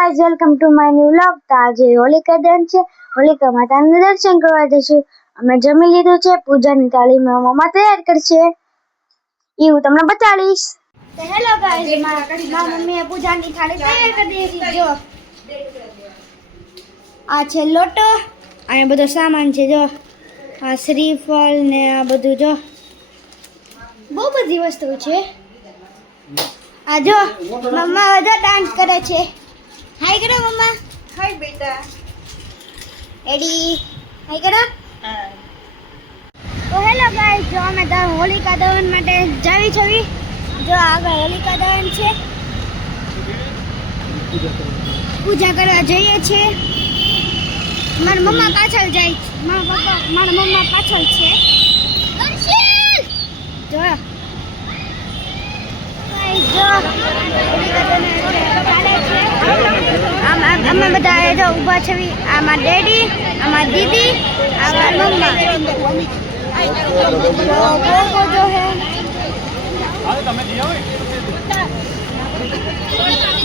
Guys welcome to my new vlog. तो आज होलिका दहन छे। होलिका माताने दर्शन करवा जशुं। अमे जमी लीधुं छे। पूजानी थाळीमां मम्मा तैयार करशे ई हुं तमने बतावीश। तो हेलो गाइस, मारी मम्मीए पूजानी थाळी तैयार कर दीधी छे। जो आ छे लोटो, अहीं बधो सामान छे। जो आ श्रीफल ने आ बधुं जो बहु बधी वस्तु छे। आ जो मम्मा बधा डांस करे छे। हाय करो मम्मा। हाय बेटा। एडी हाय करो। तो हेलो गाइस, जो અમે તો હોલિકા દહન માટે જાવી છવી। જો આગળ હોલિકા દહન છે, પૂજા કરવા જઈએ છે। મારા મમ્મા પાછળ જાય છે, મારા મમ્મા પાછળ છે। જો અમે બધા જો ઊભા છવી। આમાં ડેડી, આમાં દીદી, આમાં મમ્मा। जो है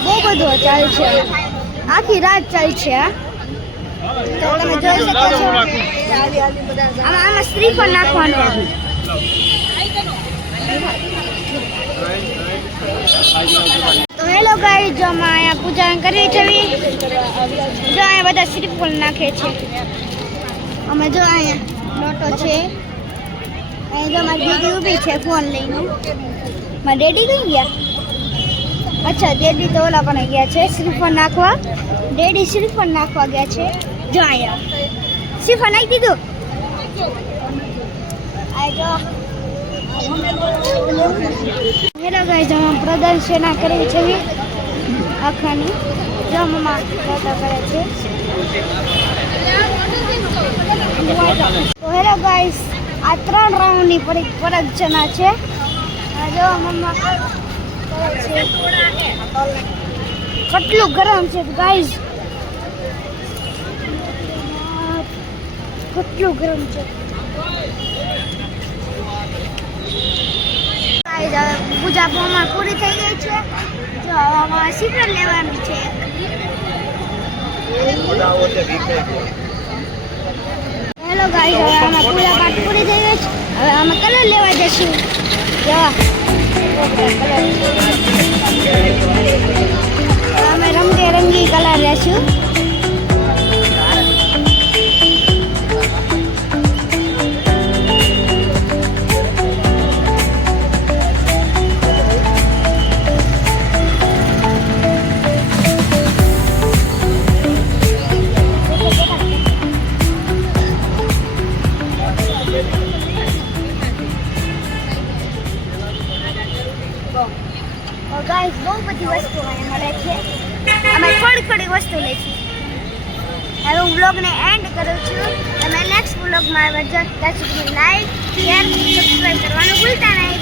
બહુ બધું ચાલે છે। આખી રાત ચાલે છે। તો તમે જોઈ શકો છો આમાં શ્રીફળ નાખવાનું। तो हेलो गाइस, जो मैं यहाँ पूजा करी छवी। जो अँ बधा श्रीफल नाखे छे। अमे जो अँ लोटो छे। जो मारी दीदी ऊभी छे फोन लईने। मारा डेडी कई गया? अच्छा, डेडी तो ओला कने गया छे श्रीफल नाखवा। डेडी श्रीफल नाखवा गया छे। जो अँ श्रीफल नाखी दीधुं। आ जो हेलो गाइस, हम प्रदर्शन करी छवी आखानी। जो मम्मा लोटो करे छे। तो हेलो गाइस, आ 3 राउंडनी परीक्षणा छे। जो मम्मा करे छे। કેટલું ગરમ છે ગાઈસ, કેટલું ગરમ છે ગાઈસ। પૂજા પૂરી થઈ ગઈ છે। જો આમાં શ્રીફળ લેવાનું છે। हेलो गाइस, હવે આમાં પૂજા પાઠ પૂરી થઈ ગઈ છે। હવે આમાં કલર લેવા જશું। જો અમે રંગબેરંગી કલર લેશું। गाइस, बहुत बड़ी वस्तु મળે છે। અમે થોડી વસ્તુ લઈશું। હવે હું વ્લોગને એન્ડ કરું છું। તમે નેક્સ્ટ વ્લોગમાં આવજો। ત્યાં સુધી લાઈક, શેર, સબસ્ક્રાઇબ કરવાનું ભૂલતા નહીં।